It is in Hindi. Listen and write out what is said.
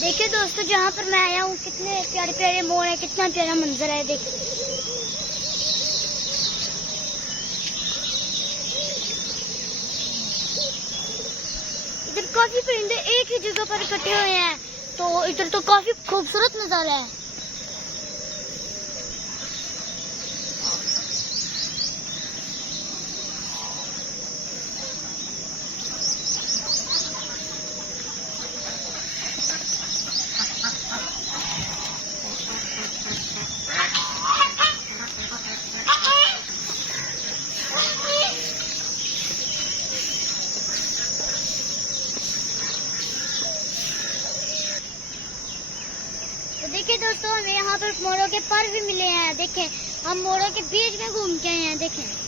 देखिए दोस्तों, जहाँ पर मैं आया हूँ कितने प्यारे प्यारे मोर है, कितना प्यारा मंजर है। देखिए इधर काफी परिंदे एक ही जगह पर इकट्ठे हुए हैं, तो इधर तो काफी खूबसूरत नजारा है। तो देखिए दोस्तों, हमें यहाँ पर मोरों के पर भी मिले हैं। देखें, हम मोरों के बीच में घूम के आए हैं। देखें।